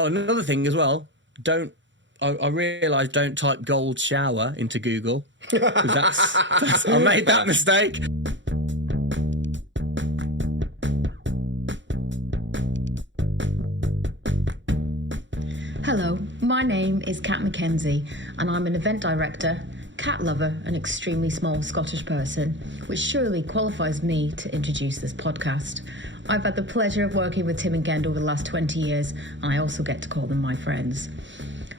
Oh, another thing as well. I realised don't type gold shower into Google, because I made that mistake. Hello, my name is Kat Mackenzie, and I'm an event director, cat lover, and extremely small Scottish person, which surely qualifies me to introduce this podcast. I've had the pleasure of working with Tim and Gendle over the last 20 years, and I also get to call them my friends.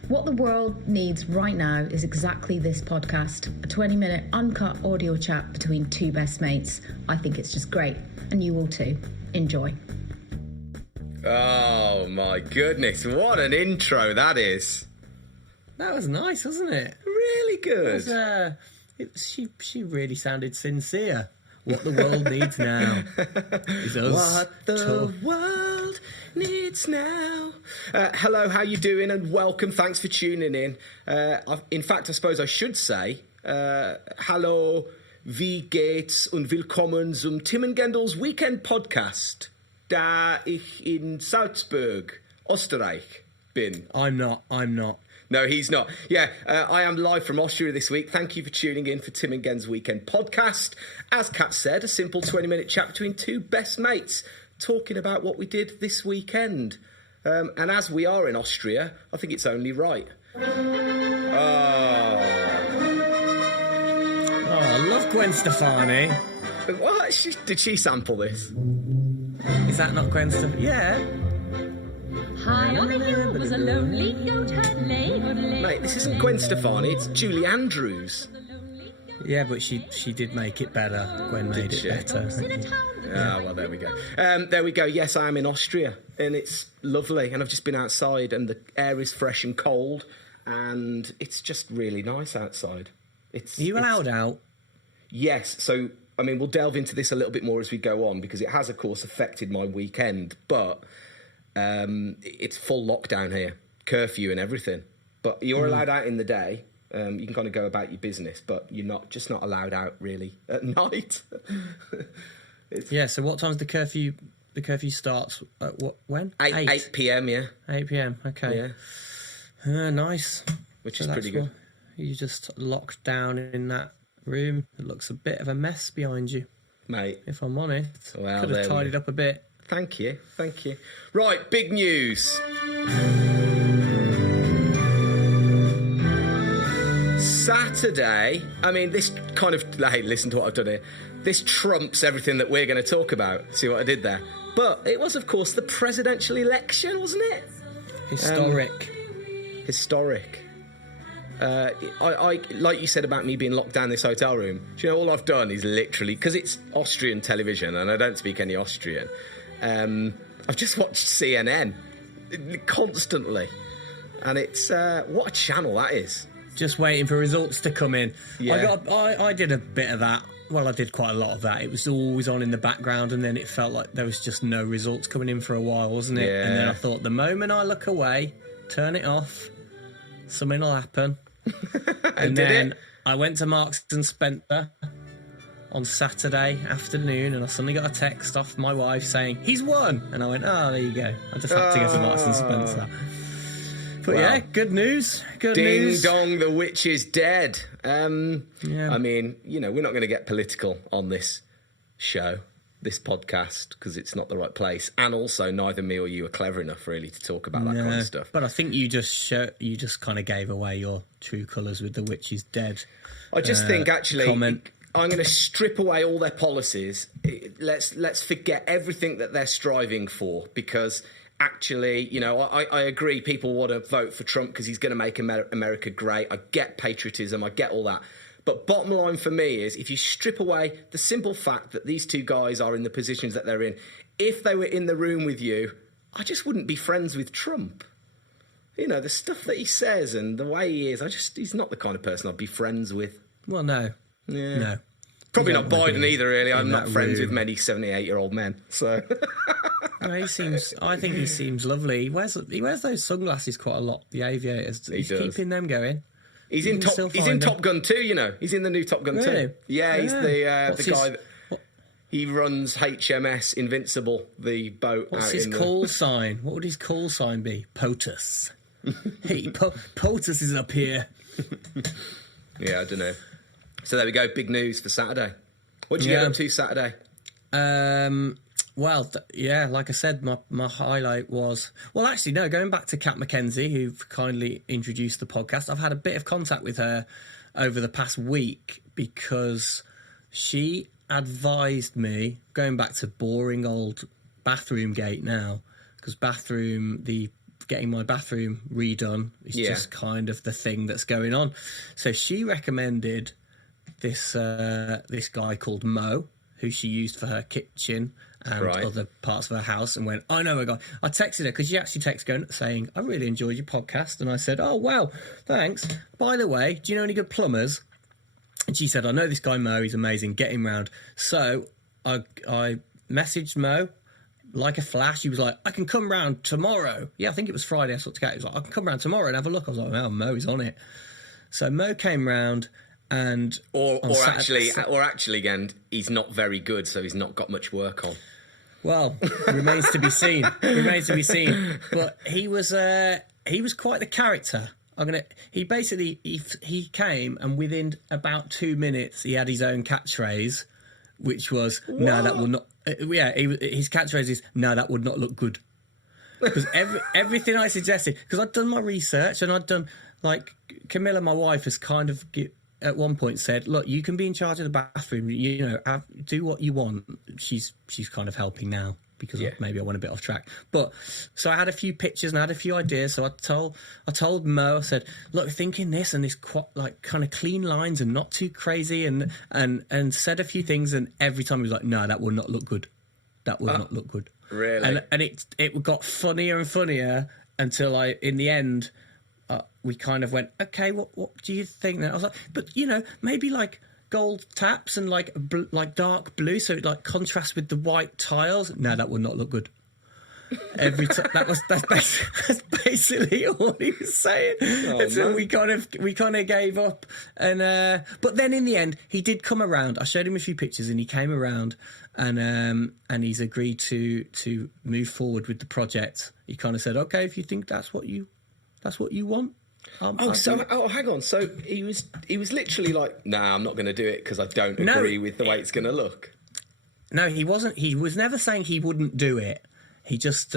What the world needs right now is exactly this podcast, a 20-minute uncut audio chat between two best mates. I think it's just great, and you will too. Enjoy. Oh my goodness, what an intro that is. That was nice, wasn't it? Really good. She really sounded sincere. What the world needs now is us. What the world needs now. Hello, how you doing? And welcome. Thanks for tuning in. In fact, I suppose I should say, hallo, wie geht's und willkommen zum Tim and Gendle's Weekend Podcast, da ich in Salzburg, Österreich bin. I'm not. No, he's not. Yeah, I am live from Austria this week. Thank you for tuning in for Tim and Gen's Weekend Podcast. As Kat said, a simple 20-minute chat between two best mates talking about what we did this weekend. And as we are in Austria, I think it's only right. Oh, I love Gwen Stefani. What? Did she sample this? Is that not Gwen Stefani? Yeah. High on a hill was a lonely goat herd lay. Mate, this isn't Gwen Stefani, it's Julie Andrews. Yeah, but she did make it better. Gwen made it better. Ah, well, there we go. There we go. Yes, I am in Austria, and it's lovely. And I've just been outside, and the air is fresh and cold, and it's just really nice outside. Are you allowed out? Yes. So, I mean, we'll delve into this a little bit more as we go on, because it has, of course, affected my weekend. But it's full lockdown here, curfew and everything. But you're allowed out in the day. You can kind of go about your business, but you're not allowed out really at night. Yeah. So what time's the curfew? The curfew starts at when? 8 p.m. Yeah. 8 p.m. Okay. Yeah. Nice. Which is pretty good. You just locked down in that room. It looks a bit of a mess behind you, mate. If I'm honest, well, could have tidied up a bit. Thank you. Right, big news. Saturday, I mean, this kind of, hey, listen to what I've done here. This trumps everything that we're going to talk about. See what I did there? But it was, of course, the presidential election, wasn't it? Historic. I like you said about me being locked down in this hotel room. Do you know, all I've done is literally, because it's Austrian television and I don't speak any Austrian, I've just watched CNN constantly. And it's, what a channel that is. Just waiting for results to come in. Yeah. I did a bit of that. Well, I did quite a lot of that. It was always on in the background, and then it felt like there was just no results coming in for a while, wasn't it? Yeah. And then I thought, the moment I look away, turn it off, something will happen. And then I went to Marks and Spencer on Saturday afternoon, and I suddenly got a text off my wife saying, he's won! And I went, oh, there you go. I just had to go to Marks and Spencer. But well, yeah, good news. Ding dong, the witch is dead. Yeah. I mean, you know, we're not going to get political on this show, this podcast, because it's not the right place. And also, neither me or you are clever enough, really, to talk about that kind of stuff. But I think you just kind of gave away your true colours with the witch is dead. I just think, actually, comment. I'm going to strip away all their policies. Let's forget everything that they're striving for, because actually, you know, I agree people want to vote for Trump because he's going to make America great. I get patriotism, I get all that. But bottom line for me is, if you strip away the simple fact that these two guys are in the positions that they're in, if they were in the room with you, I just wouldn't be friends with Trump. You know, the stuff that he says and the way he is, he's not the kind of person I'd be friends with. Well, no. Yeah. No. Probably not Biden either, really. I'm not friends with room. many 78-year-old men, so... No, I think he seems lovely. He wears those sunglasses quite a lot, the aviators. He's keeping them going. He's in Top Gun 2, you know. He's in the new Top Gun 2. Yeah, he's the guy that... He runs HMS Invincible, the boat. What's his call sign? What would his call sign be? POTUS. Hey, POTUS is up here. Yeah, I don't know. So there we go. Big news for Saturday. What did you get up to Saturday? Well, like I said, my highlight was... Well, actually, no, going back to Kat Mackenzie, who kindly introduced the podcast, I've had a bit of contact with her over the past week because she advised me, going back to boring old bathroom gate now, because getting my bathroom redone is just kind of the thing that's going on. So she recommended this guy called Mo, who she used for her kitchen and other parts of her house, and went, I know a guy. I texted her, because she actually texted saying, I really enjoyed your podcast. And I said, oh, wow, thanks. By the way, do you know any good plumbers? And she said, I know this guy Mo, he's amazing, get him round. So I messaged Mo like a flash. He was like, I can come round tomorrow. Yeah, I think it was Friday I saw to Kat. He was like, I can come round tomorrow and have a look. I was like, oh, Mo is on it. So Mo came round. And or actually, again, he's not very good, so he's not got much work on. Well, remains to be seen. But he was quite the character. He came, and within about 2 minutes, he had his own catchphrase, which was, "No, that will not." His catchphrase is, "No, that would not look good." Because everything I suggested, because I'd done my research and I'd done, like, Camilla, my wife, has kind of at one point said, look, you can be in charge of the bathroom, do what you want. She's kind of helping now, because maybe I went a bit off track. But so I had a few pictures and I had a few ideas. So I told Mo, I said, look, thinking this and this kind of clean lines and not too crazy, and said a few things, and every time he was like, no, that will not look good. That will not look good. Really? And it got funnier and funnier until in the end, we kind of went, okay, what do you think then? I was like, but maybe like gold taps and like dark blue, so it like contrasts with the white tiles. No, that would not look good. Every time that's basically all he was saying. So we kind of gave up, and but then in the end he did come around. I showed him a few pictures and he came around, and he's agreed to move forward with the project. He kind of said, okay, if you think that's what you want. Hang on. So he was literally like, nah, I'm not going to do it because I don't agree with the way it's going to look. No, he wasn't. He was never saying he wouldn't do it. He just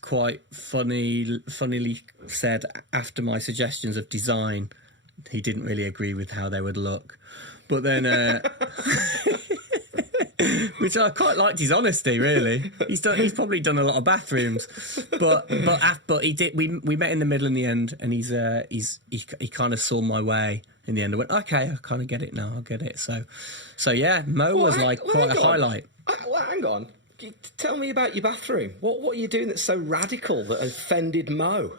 quite funnily said, after my suggestions of design, he didn't really agree with how they would look. But then, which I quite liked his honesty. Really, he's probably done a lot of bathrooms, but he did. We met in the middle in the end, and he kind of saw my way in the end. I went, okay, I kind of get it now. I get it. So yeah, Mo was quite a highlight. Hang on. Tell me about your bathroom. What are you doing that's so radical that offended Mo?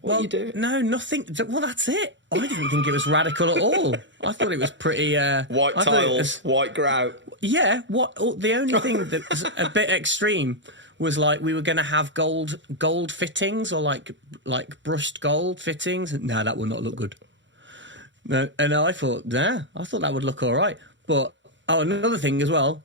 What are you doing? No, nothing. Well, that's it. I didn't think it was radical at all. I thought it was pretty... white tiles, white grout. Yeah. The only thing that was a bit extreme was like we were going to have gold fittings, or like brushed gold fittings. No, that will not look good. No, and I thought that would look all right. But another thing as well,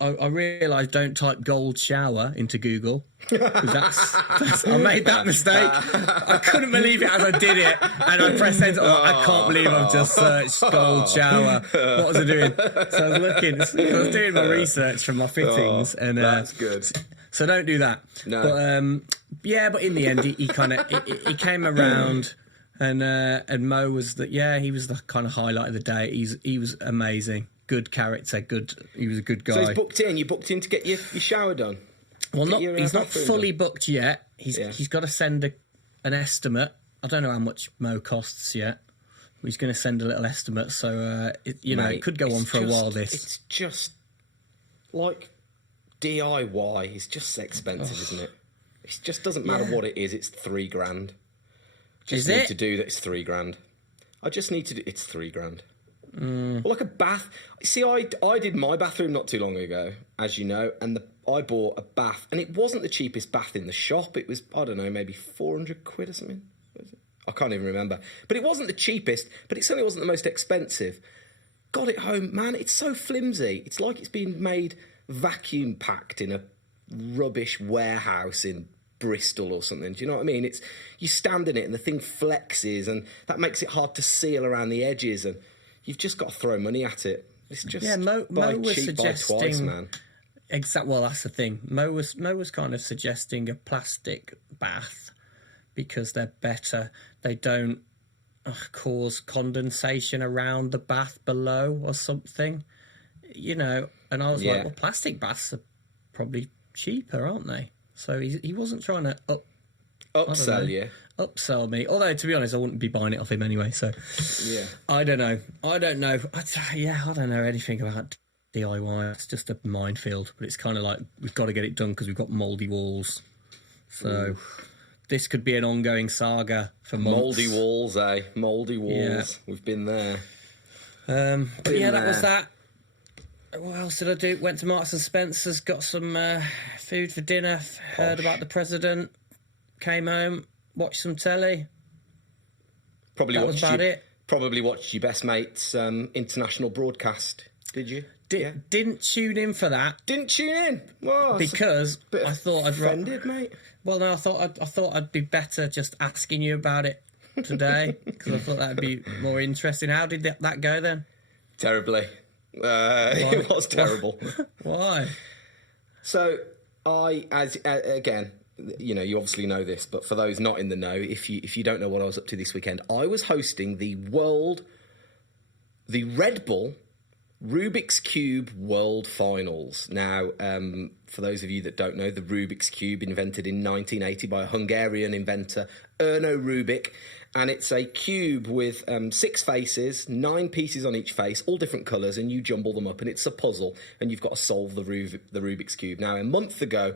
I realised don't type gold shower into Google, because I made that mistake. I couldn't believe it as I did it, and I pressed enter. I can't believe I've just searched gold shower. What was I doing? So I was looking. I was doing my research for my fittings, and that's good. So don't do that. No. But in the end, he came around, and Mo was he was the kind of highlight of the day. He was amazing. Good character, he was a good guy. So he's booked in. You booked in to get your shower done. Well, he's not fully booked yet. He's got to send an estimate. I don't know how much Mo costs yet. He's going to send a little estimate, so it could go on for a while. It's just like DIY. It's just expensive, isn't it? It just doesn't matter what it is. It's $3,000. Just need to do that. It's $3,000. I just need to do. It's $3,000. Well, like a bath. See, I did my bathroom not too long ago, as you know, and I bought a bath, and it wasn't the cheapest bath in the shop. It was, I don't know, maybe 400 quid or something. I can't even remember. But it wasn't the cheapest, but it certainly wasn't the most expensive. got it home, man. It's so flimsy. It's like it's been made vacuum packed in a rubbish warehouse in Bristol or something. Do you know what I mean? It's you stand in it and the thing flexes, and that makes it hard to seal around the edges, and you've just got to throw money at it. It's just Mo was cheap, suggesting buy twice, man. Well, that's the thing. Mo was kind of suggesting a plastic bath because they're better. They don't cause condensation around the bath below or something, you know. And I was like, well, plastic baths are probably cheaper, aren't they? So he wasn't trying to upsell me. Although, to be honest, I wouldn't be buying it off him anyway. So, yeah, I don't know. I don't know anything about DIY. It's just a minefield. But it's kind of like we've got to get it done because we've got mouldy walls. So this could be an ongoing saga for months. Mouldy walls, eh? Mouldy walls. Yeah. We've been there. But yeah, that was that. What else did I do? Went to Marks and Spencer's, got some food for dinner, heard about the president, came home, watched some telly. Probably watched your best mate's international broadcast, did you? Didn't tune in for that. Didn't tune in? Oh, because I thought I'd... offended, mate. Well, no, I thought I'd be better just asking you about it today, because I thought that'd be more interesting. How did that go then? Terribly. It was terrible. Why? So again, you know, you obviously know this, but for those not in the know, if you don't know what I was up to this weekend, I was hosting the Red Bull Rubik's Cube World Finals. Now, for those of you that don't know, the Rubik's Cube, invented in 1980 by a Hungarian inventor, Erno Rubik, and it's a cube with 6 faces, 9 pieces on each face, all different colours, and you jumble them up, and it's a puzzle, and you've got to solve the Rubik's Cube. Now, a month ago,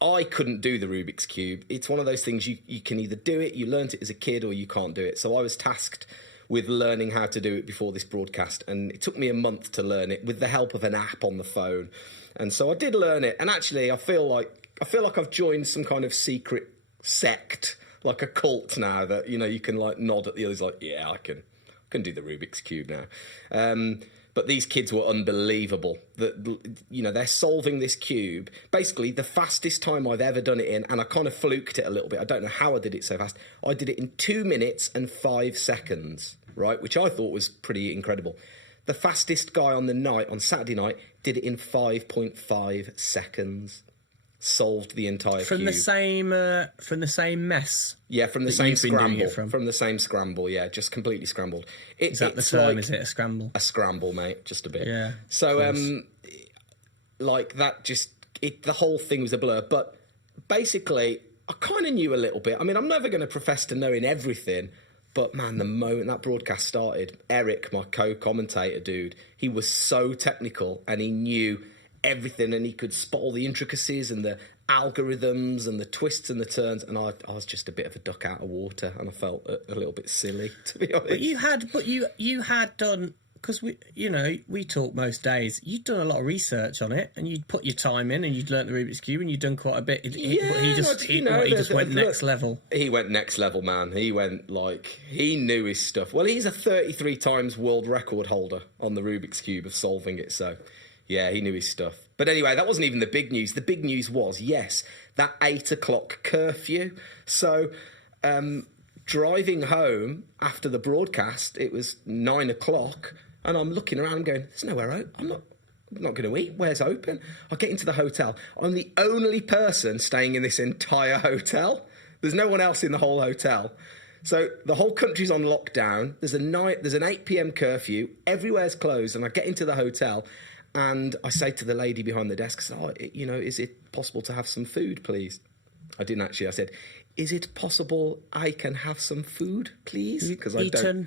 I couldn't do the Rubik's Cube. It's one of those things you can either do it, you learnt it as a kid, or you can't do it. So I was tasked with learning how to do it before this broadcast, and it took me a month to learn it with the help of an app on the phone. And so I did learn it, and actually I feel like I've joined some kind of secret sect, like a cult now, that, you know, you can like nod at the others like, yeah, I can do the Rubik's Cube now. But these kids were unbelievable. That, you know, they're solving this cube. Basically, the fastest time I've ever done it in, and I kind of fluked it a little bit. I don't know how I did it so fast. I did it in 2 minutes and 5 seconds, right? Which I thought was pretty incredible. The fastest guy on Saturday night did it in 5.5 seconds. Solved the entire cube. From the same mess? Yeah, from the same scramble. From the same scramble, yeah, just completely scrambled. Is that the term, is it, a scramble? A scramble, mate, just a bit. Yeah. So, like that the whole thing was a blur, but basically, I kind of knew a little bit. I mean, I'm never going to profess to knowing everything, but man, the moment that broadcast started, Eric, my co-commentator dude, he was so technical, and he knew everything, and he could spot all the intricacies and the algorithms and the twists and the turns, and I was just a bit of a duck out of water, and I felt a little bit silly, to be honest. But you had done, because we talk most days. You'd done a lot of research on it, and you'd put your time in, and you'd learnt the Rubik's Cube, and you'd done quite a bit. He just went next level. He went next level, man. He went he knew his stuff. Well, he's a 33 times world record holder on the Rubik's Cube of solving it, so yeah, he knew his stuff. But anyway, that wasn't even the big news. The big news was, yes, that 8 o'clock curfew. So driving home after the broadcast, it was 9 o'clock, and I'm looking around going, there's nowhere open. I'm not going to eat. Where's open? I get into the hotel. I'm the only person staying in this entire hotel. There's no one else in the whole hotel. So the whole country's on lockdown. There's an 8 p.m. curfew. Everywhere's closed, and I get into the hotel, and I say to the lady behind the desk, is it possible to have some food, please? I didn't actually. I said, is it possible I can have some food, please? Because I don't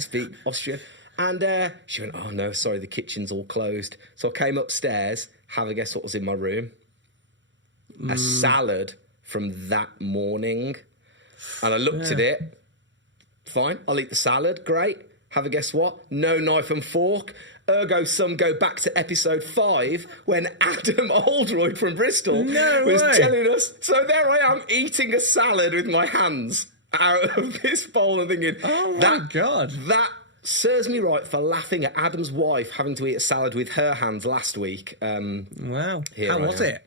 speak Austrian. And she went, oh, no, sorry, the kitchen's all closed. So I came upstairs. Have a guess what was in my room? A salad from that morning. And I looked at it. Fine, I'll eat the salad. Great. Have a guess what? No knife and fork. Ergo, some go back to episode 5 when Adam Oldroyd from Bristol was telling us. So there I am eating a salad with my hands out of this bowl and thinking, oh my God. That serves me right for laughing at Adam's wife having to eat a salad with her hands last week. Wow. How was it?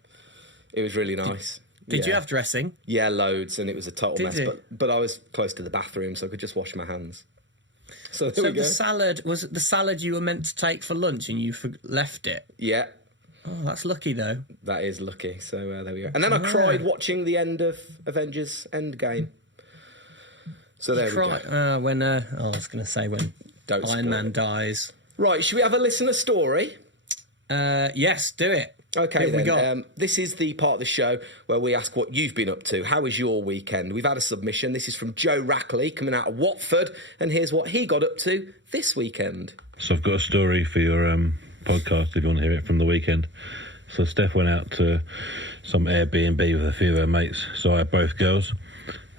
It was really nice. Did you have dressing? Yeah, loads, and it was a total mess. you? But I was close to the bathroom, so I could just wash my hands. So So the salad, was it the salad you were meant to take for lunch and you left it? Yeah, Oh, that's lucky though. that is lucky. So there we go. And then I cried watching the end of Avengers Endgame. So there we go. When I was going to say when Don't spoil Iron Man it. dies. Right, should we have a listener story? Yes, do it. Okay, Who have we then. got? This is the part of the show where we ask what you've been up to. How was your weekend? We've had a submission. This is from Joe Rackley, coming out of Watford, and here's what he got up to this weekend. So I've got a story for your podcast if you want to hear it from the weekend. So Steph went out to some Airbnb with a few of her mates. So I had both girls.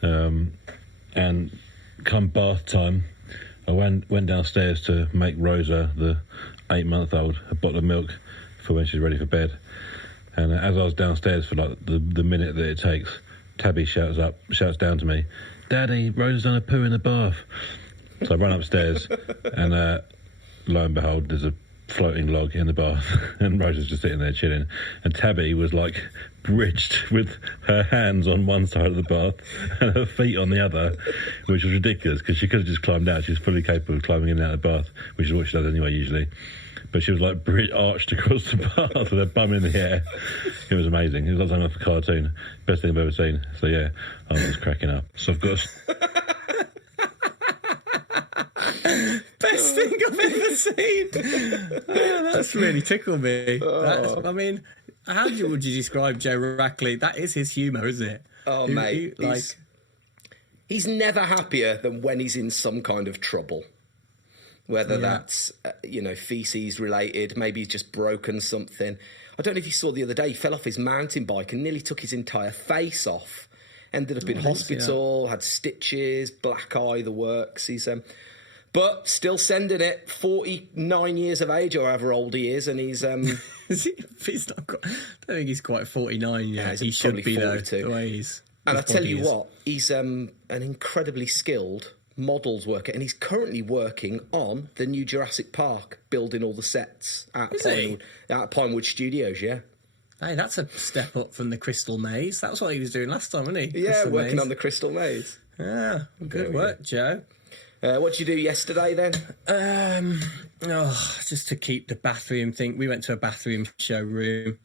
And come bath time, I went downstairs to make Rosa, the 8-month-old, a bottle of milk for when she's ready for bed. And as I was downstairs for like the minute that it takes, Tabby shouts down to me, "Daddy, Rosa's done a poo in the bath." So I run upstairs and lo and behold, there's a floating log in the bath and Rosa's just sitting there chilling. And Tabby was like bridged with her hands on one side of the bath and her feet on the other, which was ridiculous because she could have just climbed out. She's fully capable of climbing in and out of the bath, which is what she does anyway usually. But she was like arched across the bath with her bum in the air. It was amazing. It was like something off a cartoon. Best thing I've ever seen. So yeah, I was cracking up. So I've got Best thing I've ever seen. Oh, that's really tickled me. I mean, how would you describe Joe Rackley? That is his humour, isn't it? Oh, mate. He's never happier than when he's in some kind of trouble. Whether that's, feces related, maybe he's just broken something. I don't know if you saw the other day, he fell off his mountain bike and nearly took his entire face off. Ended up in hospital, had stitches, black eye, the works. He's but still sending it, 49 years of age or however old he is, and he's... He's not quite, I don't think he's quite 49 yet. Yeah, he should be, 42. though, the way he's... And I tell you what, he's an incredibly skilled models worker, and he's currently working on the new Jurassic Park, building all the sets at Pinewood Studios, yeah. Hey, that's a step up from the Crystal Maze. That's what he was doing last time, wasn't he? Yeah, Crystal working Maze. on the Crystal Maze. Yeah, good work, Joe. What did you do yesterday, then? Just to keep the bathroom thing. We went to a bathroom showroom.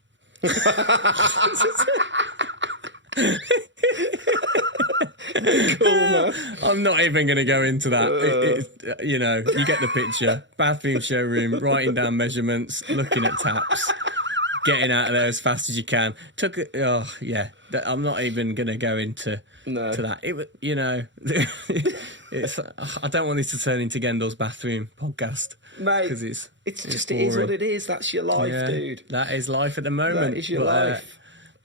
Cool, man. I'm not even going to go into that. You get the picture. Bathroom showroom, writing down measurements, looking at taps, getting out of there as fast as you can. I'm not even going to go into to that. It's. I don't want this to turn into Gendle's bathroom podcast, mate. Because it is what it is. That's your life, dude. That is life at the moment. That is your life.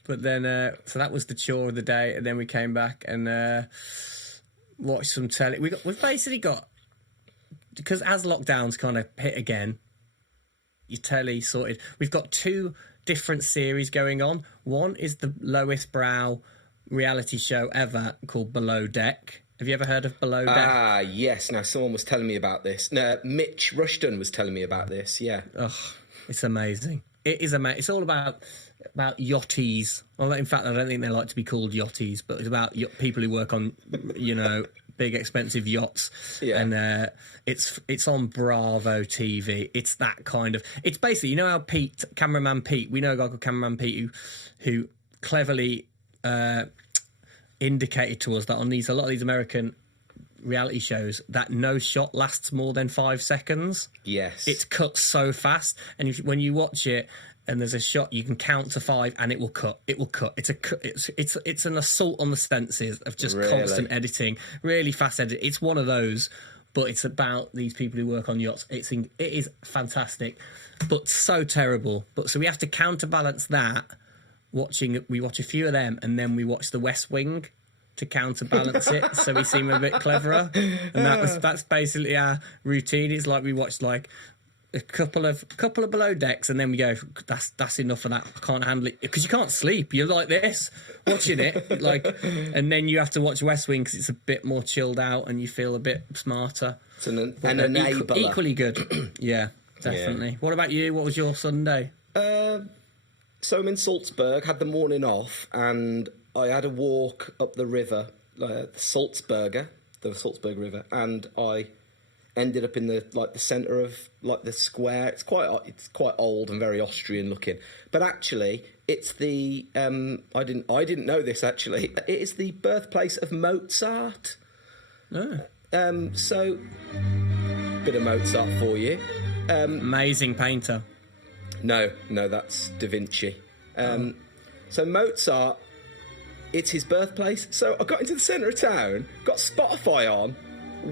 But then, so that was the chore of the day, and then we came back and watched some telly. We've basically got, because as lockdowns kind of hit again, your telly sorted. We've got 2 different series going on. One is the lowest brow reality show ever called Below Deck. Have you ever heard of Below Deck? Ah, yes. Now, someone was telling me about this. No, Mitch Rushton was telling me about this, yeah. Oh, it's amazing. It is amazing. It's all about yachties. Well, in fact, I don't think they like to be called yachties, but it's about people who work on, big expensive yachts. Yeah. And it's on Bravo TV. It's that kind of... It's basically, how cameraman Pete, we know a guy called cameraman Pete who cleverly indicated to us that on a lot of these American reality shows that no shot lasts more than 5 seconds. Yes. It's cut so fast, and when you watch it and there's a shot, you can count to 5 and it will cut. It's an assault on the senses of just constant editing, really fast editing. It's one of those, but it's about these people who work on yachts. It is fantastic, but so terrible. But so we have to counterbalance that. We watch a few of them, and then we watch The West Wing to counterbalance it, so we seem a bit cleverer. And that's basically our routine. It's like we watch like a couple of Below Decks, and then we go, that's enough of that. I can't handle it, because you can't sleep. You're like this watching it, and then you have to watch West Wing because it's a bit more chilled out and you feel a bit smarter. It's an enabler. Equally good. Yeah, definitely. Yeah. What about you? What was your Sunday? So I'm in Salzburg, had the morning off, and I had a walk up the river, the Salzburg River, and I ended up in the centre of the square. It's quite old and very Austrian looking, but actually it's the I didn't know this actually. It is the birthplace of Mozart. Oh. So bit of Mozart for you. Amazing painter. No, that's Da Vinci. So Mozart, it's his birthplace. So I got into the centre of town, got Spotify on,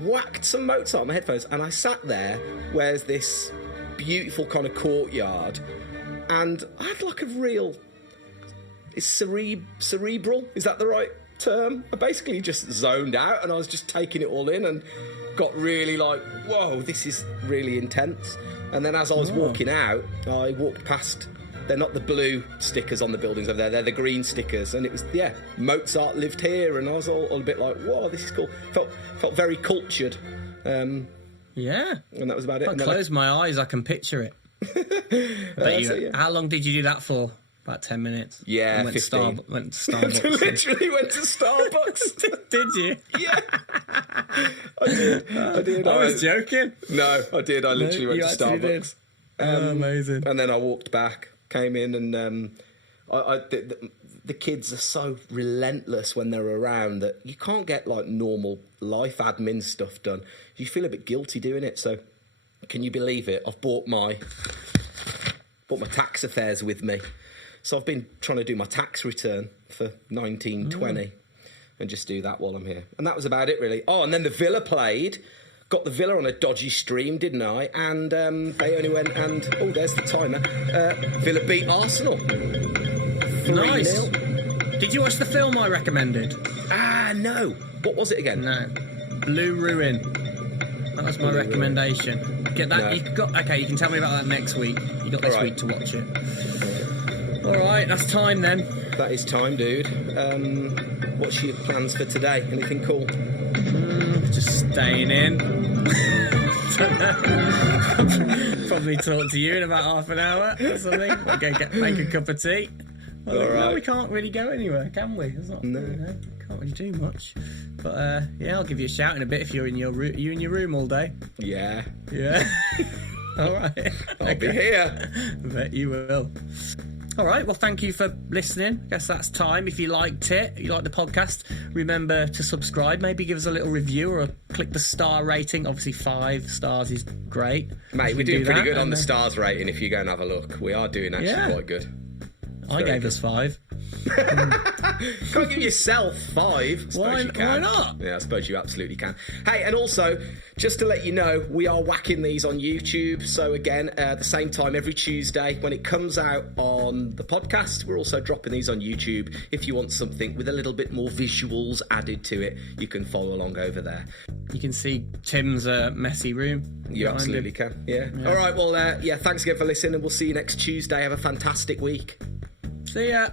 whacked some Mozart on my headphones, and I sat there where there's this beautiful kind of courtyard, and I had like a real... It's cerebral? Is that the right term? I basically just zoned out, and I was just taking it all in and got really like, whoa, this is really intense. And then as I was walking out, I walked past... They're not the blue stickers on the buildings over there, they're the green stickers. And it was, Mozart lived here, and I was all a bit like, whoa, this is cool. Felt very cultured. Yeah. And that was about it. If I close my eyes, I can picture it. How long did you do that for? About 10 minutes? Yeah, went 15. Went to Starbucks. Literally went to Starbucks. Did you? Yeah. I did. I was joking. No, I did. I literally went to Starbucks. Amazing. And then I walked back, came in, and the kids are so relentless when they're around that you can't get like normal life admin stuff done. You feel a bit guilty doing it. So can you believe it? I've bought my tax affairs with me. So I've been trying to do my tax return for 1920 and just do that while I'm here. And that was about it, really. Oh, and then the Villa played. Got the Villa on a dodgy stream, didn't I? And they only went and... Oh, there's the timer. Villa beat Arsenal. 3-0. Nice. Did you watch the film I recommended? No. What was it again? No. Blue Ruin. That was my recommendation. Get that. No. Okay, you can tell me about that next week. You got this week to watch it. All right, that's time then. That is time, dude. What's your plans for today? Anything cool? Just staying in. Probably talk to you in about half an hour or something. Make a cup of tea. Well, no, we can't really go anywhere, can we? Can't really do much. But I'll give you a shout in a bit if you're in your room all day. Yeah. All right. I'll be here. I bet you will. All right, well, thank you for listening. I guess that's time. If you liked it, you liked the podcast, remember to subscribe. Maybe give us a little review or click the star rating. Obviously, 5 stars is great. Mate, we're doing pretty good on the stars rating if you go and have a look. We are doing actually quite good. I gave us 5. Can't give yourself 5. Why not? Yeah, I suppose you absolutely can. Hey, and also, just to let you know, we are whacking these on YouTube. So again, at the same time every Tuesday when it comes out on the podcast, we're also dropping these on YouTube. If you want something with a little bit more visuals added to it, you can follow along over there. You can see Tim's messy room. You absolutely can. Yeah. All right. Well, thanks again for listening, and we'll see you next Tuesday. Have a fantastic week. See ya.